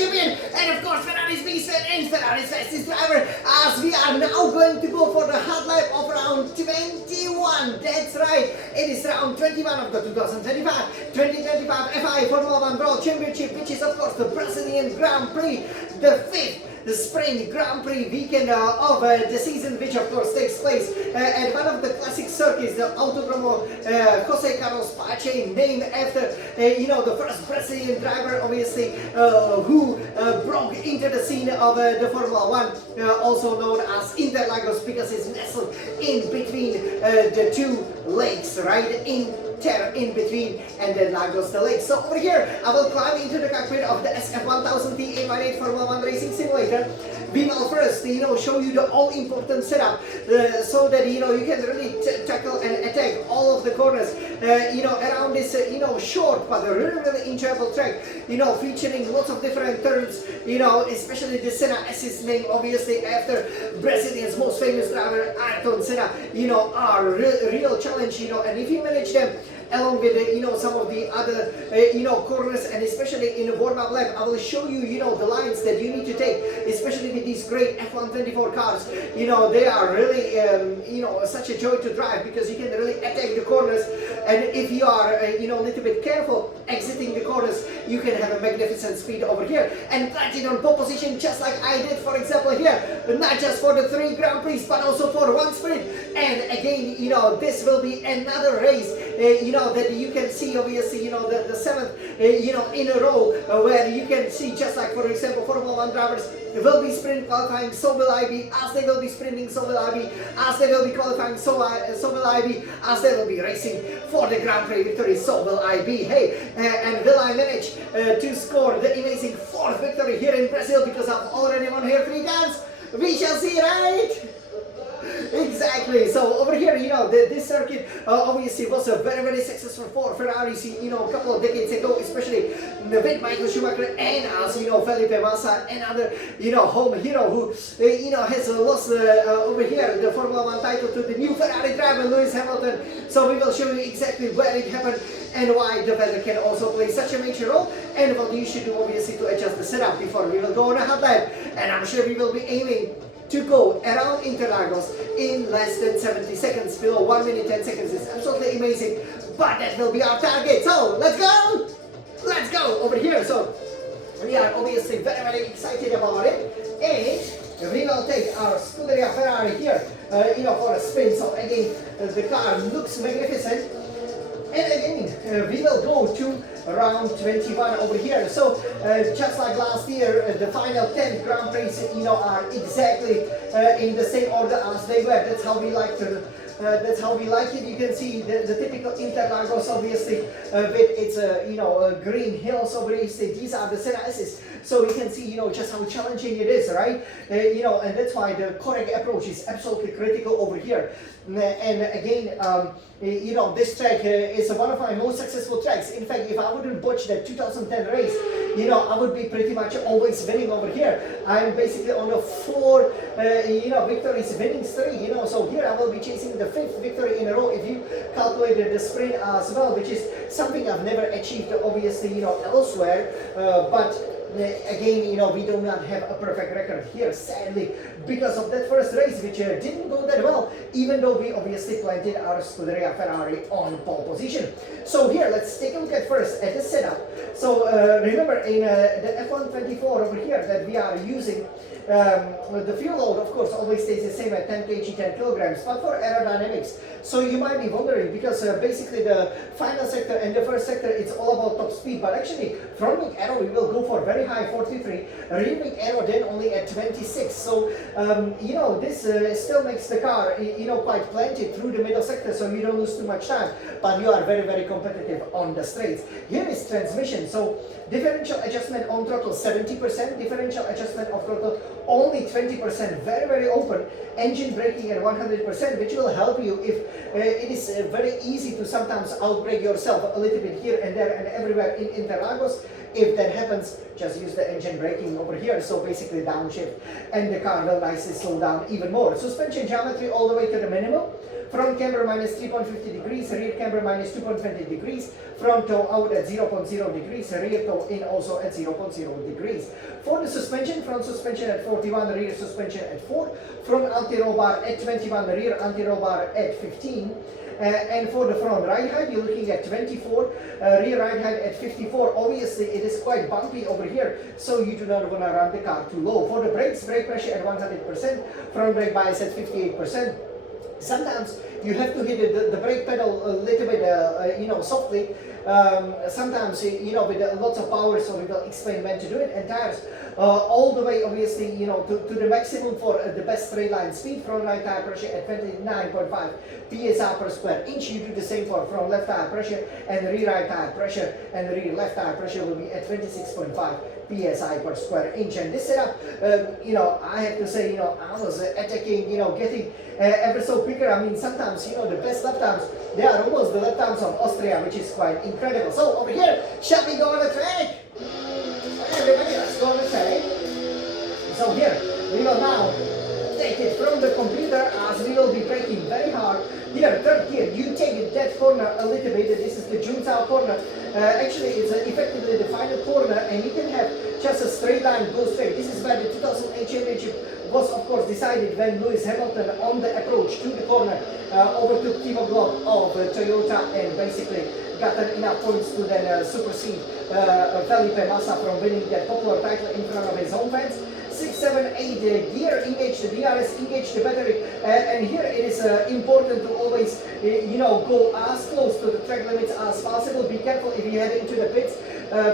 champion, and of course Ferrari's biggest fan and Ferrari's fastest driver, as we are now going to go for the hard lap of round 21. That's right, it is round 21 of the 2025 FI Formula 1 World Championship, which is of course the Brazilian Grand Prix, the fifth Sprint Grand Prix weekend of the season, which of course takes place at one of the classic circuits, the Autódromo José Carlos Pache, named after the first Brazilian driver, obviously, who broke into the scene of the Formula 1, also known as Interlagos, because it's nestled in between the two lakes, right? In between, and then Lagos the lake. So over here, I will climb into the cockpit of the SF1000T A18 Formula 1 Racing Simulator. We will first, show you the all-important setup, so that you can really tackle and attack all of the corners, around this, short but really enjoyable track, featuring lots of different turns, especially the Senna assist name, obviously after Brazilian's most famous driver Ayrton Senna, are real challenge, and if you manage them along with some of the other corners, and especially in a warm-up lap, I will show you the lines that you need to take, especially with these great F124 cars. They are really such a joy to drive, because you can really attack the corners, and if you are a little bit careful exiting the corners, you can have a magnificent speed over here and plant it on pole position, just like I did, for example, here, not just for the 3 Grand Prix but also for 1 sprint. And again, this will be another race that you can see, obviously, the 7th in a row, where you can see, just like for example Formula 1 drivers will be sprint qualifying, so will I be. As they will be sprinting, so will I be. As they will be qualifying, so will I be. As they will be racing for the Grand Prix victory, so will I be. Hey, and will I manage to score the amazing 4th victory here in Brazil, because I've already won here 3 times? We shall see, right? Exactly. So over here, this circuit obviously was a very successful for Ferrari, a couple of decades ago, especially with Michael Schumacher and as Felipe Massa, another home hero who has lost over here the Formula 1 title to the new Ferrari driver Lewis Hamilton. So we will show you exactly where it happened and why the weather can also play such a major role, and what you should do obviously to adjust the setup before we will go on a hot lap. And I'm sure we will be aiming to go around Interlagos in less than 70 seconds, below 1 minute 10 seconds. It's absolutely amazing, but that will be our target. So let's go! Let's go over here. So we are obviously very excited about it, and we will take our Scuderia Ferrari here, for a spin. So again, the car looks magnificent. And again, we will go to round 21 over here. So just like last year, the final 10 Grand Prix, are exactly in the same order as they were. That's how we like to. That's how we like it. You can see the typical Interlagos, obviously, with its green hills over here. These are the Senna assists, so you can see just how challenging it is, right? And that's why the correct approach is absolutely critical over here. And again, this track is one of my most successful tracks. In fact, if I wouldn't botch that 2010 race, I would be pretty much always winning over here. I'm basically on a 4 victories winning streak, so here I will be chasing the 5th victory in a row if you calculated the sprint as well, which is something I've never achieved, obviously, elsewhere, but again, we do not have a perfect record here, sadly, because of that first race, which didn't go that well, even though we obviously planted our Scuderia Ferrari on pole position. So here, let's take a look at first at the setup. So remember, in the F124 over here that we are using, the fuel load, of course, always stays the same at 10 kg, 10 kilograms, but for aerodynamics. So you might be wondering, because basically the final sector and the first sector, it's all about top speed, but actually front wing aero we will go for very high 43, rear wing aero then only at 26. So this still makes the car quite planted through the middle sector, so you don't lose too much time, but you are very competitive on the straights. Here is transmission. So differential adjustment on throttle 70%, differential adjustment of throttle only 20%, very open. Engine braking at 100%, which will help you if it is very easy to sometimes outbrake yourself a little bit here and there and everywhere in Interlagos. If that happens, just use the engine braking over here, so basically downshift, and the car will nicely slow down even more. Suspension geometry all the way to the minimum. Front camber minus 3.50 degrees, rear camber minus 2.20 degrees, front toe out at 0.0 degrees, rear toe in also at 0.0 degrees. For the suspension, front suspension at 41, rear suspension at 4, front anti-roll bar at 21, rear anti-roll bar at 15. And for the front ride height, you're looking at 24, rear ride height at 54. Obviously, it is quite bumpy over here, so you do not want to run the car too low. For the brakes, brake pressure at 100%, front brake bias at 58%. Sometimes you have to hit the brake pedal a little bit, softly. Sometimes, with lots of power, so we will explain when to do it. And tires, all the way, obviously, to the maximum for the best straight line speed. Front right tire pressure at 29.5 psi per square inch. You do the same for front left tire pressure, and rear right tire pressure, and the rear left tire pressure will be at 26.5 psi per square inch. And this setup, I have to say, I was attacking, getting ever so quicker. I mean, sometimes, the best lap times, they are almost the lap times of Austria, which is quite incredible. So over here, shall we go on the track? Everybody, let's go on the track. So here, we will now take it from the computer as we will be braking very hard. Here, third gear, you take that corner a little bit. This is the Junzhou corner. Actually, it's effectively the final corner, and you can have just a straight line, go straight. This is where the 2008 championship was, of course, decided when Lewis Hamilton, on the approach to the corner, overtook Timo Glock of Toyota and basically got enough points to then supersede Felipe Massa from winning that popular title in front of his home fans. 6, 7, 8 gear, engage the DRS, engage the battery, and here it is important to always, go as close to the track limits as possible. Be careful if you head into the pits,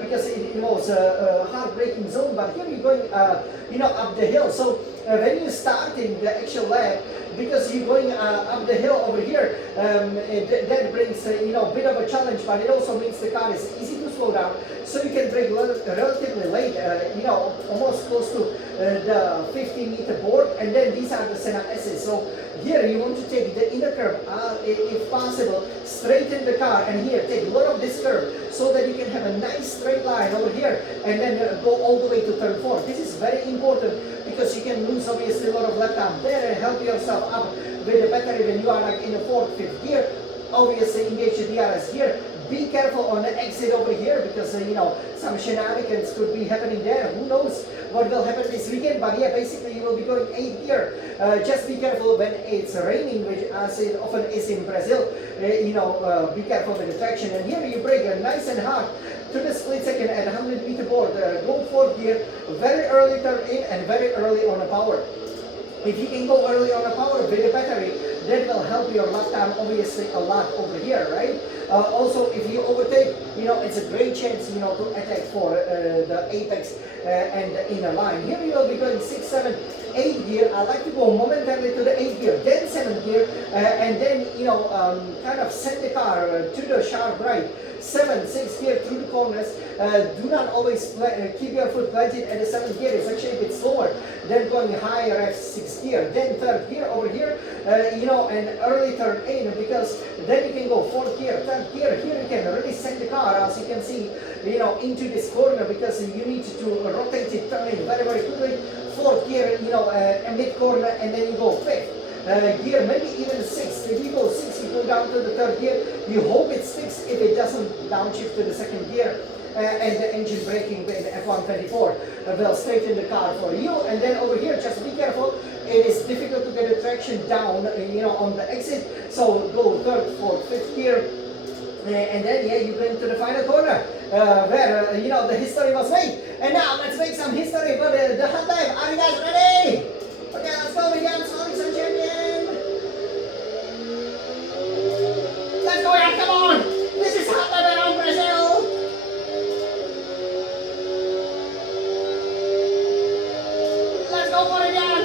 because it was a hard braking zone, but here you're going, up the hill. So when you start in the actual lap, because you're going up the hill over here, that brings a bit of a challenge, but it also means the car is easy to slow down, so you can brake relatively late, almost close to the 50-meter board, and then these are the Senna S's. So here you want to take the inner curve, if possible, straighten the car, and here take a lot of this curve so that you can have a nice straight line over here, and then go all the way to turn 4. This is very important because you can lose obviously a lot of lap time there and help yourself up with the battery when you are like in the 4th, 5th gear. Obviously engage the DRS here. Be careful on the exit over here because some shenanigans could be happening there. Who knows what will happen this weekend? But yeah, basically you will be going 8th gear. Just be careful when it's raining, which as it often is in Brazil. Be careful with the traction. And here you brake nice and hard to the split second at 100-meter board. Go 4th gear, very early turn in and very early on the power. If you can go early on the power with the battery, that will help your lap time obviously a lot over here, right? Also, if you overtake, it's a great chance, to attack for the apex and the inner line. Here we will be going 6, 7, 8 gear. I like to go momentarily to the 8th gear, then 7th gear, and then, kind of send the car to the sharp right. 7, 6 gear through the corners. Do not always keep your foot planted at the 7th gear. It's actually a bit slower than going higher at 6th gear. Then 3rd gear over here, and early turn in, because then you can go 4th gear, 3rd gear. Here you can really send the car, as you can see, into this corner, because you need to rotate it, turn it very, very quickly. 4th gear, a mid corner, and then you go 5th. Gear, maybe even 6th. If you go 6th, you go down to the 3rd gear. You hope it sticks. If it doesn't, downshift to the 2nd gear. And the engine braking in F124 will straighten the car for you. And then over here, just be careful. It is difficult to get the traction down, on the exit. So go 3rd, 4th, 5th gear. And then, you go into the final corner where, the history was made. And now let's make some history for the hot lap. Are you guys ready? Okay, let's go again, ladies and gentlemen. Let's go again, come on. This is hot lap around Brazil. Let's go for it again.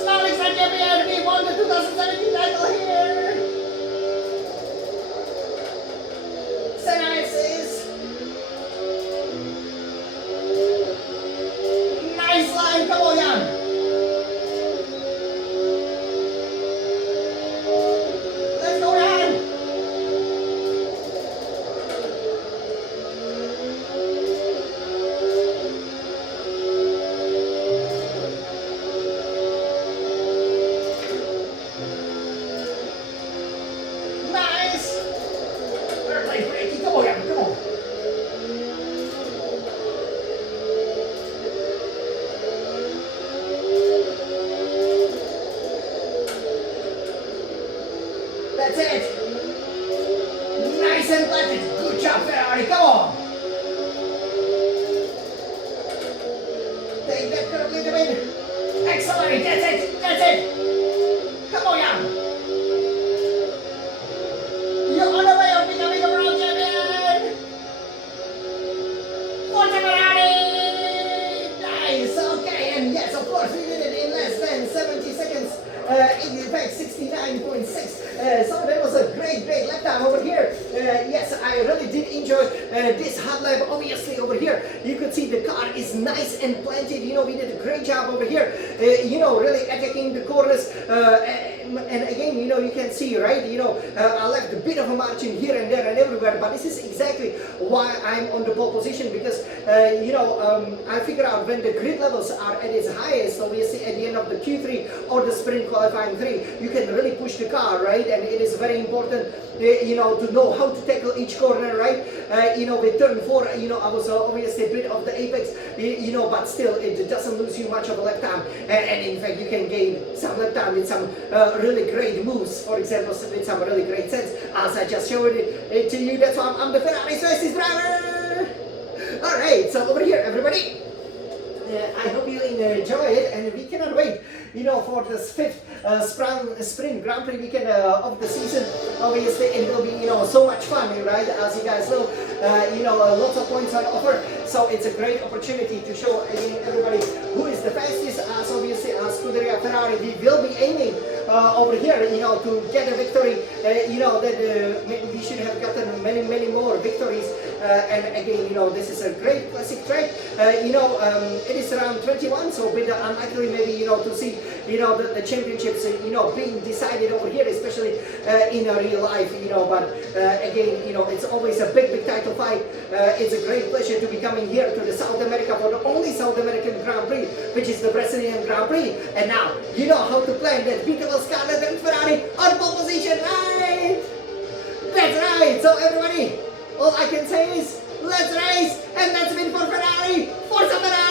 Smiling and champion, we won the 2017 title here. Senna is nice line, come on, Jan. it. Nice and planted. Good job, Ferrari. Come on. Take that curve a little bit. Accelerate. That's it. That's it. Come on, young. You're on the way of becoming a world champion. Forza Ferrari. Nice. Okay. And yes, of course, we did it in less than 70 seconds. In fact, 69.6. So that was a great lap time over here. Yes, I really did enjoy this hot lap. Obviously, over here, you could see the car is nice and planted. You know, we did a great job over here. You know, really attacking the corners. And again, you know, you can see, right? You know, I left a bit of a margin here and there and everywhere. But this is exactly why I'm on the pole position, because you know, I figure out when the grid levels are at its highest, obviously at the end of the Q3 or the sprint qualifying 3, you can really push the car, right? And it is very important, you know, to know how to tackle each corner, right? You know, with turn 4, you know, I was obviously a bit of the apex, you know, but still, it doesn't lose you much of a lap time. And in fact, you can gain some lap time with some really great moves, for example, with some really great sense, as I just showed it to you. That's why I'm the Ferrari races driver. All right, so over here, everybody. I hope you enjoy it, and we cannot wait, you know, for this 5th sprint Grand Prix weekend of the season. Obviously, it will be, you know, so much fun, right? As you guys know, you know, lots of points on offer, so it's a great opportunity to show again everybody who is the fastest. As obviously, as Scuderia Ferrari, we will be aiming over here, you know, to get a victory. You know that we should have gotten many more victories. And again, you know, this is a great classic track. You know, it is around 21, so a bit unlikely maybe, you know, to see, you know, the championships, you know, being decided over here, especially in a real life, you know. But again, you know, it's always a big title fight. It's a great pleasure to be coming here to the South America for the only South American Grand Prix, which is the Brazilian Grand Prix. And now, you know how to plan that beautiful Scarlet and Ferrari on pole position, right? That's right. So everybody, all I can say is, let's race, and that's been for Ferrari, Forza Ferrari!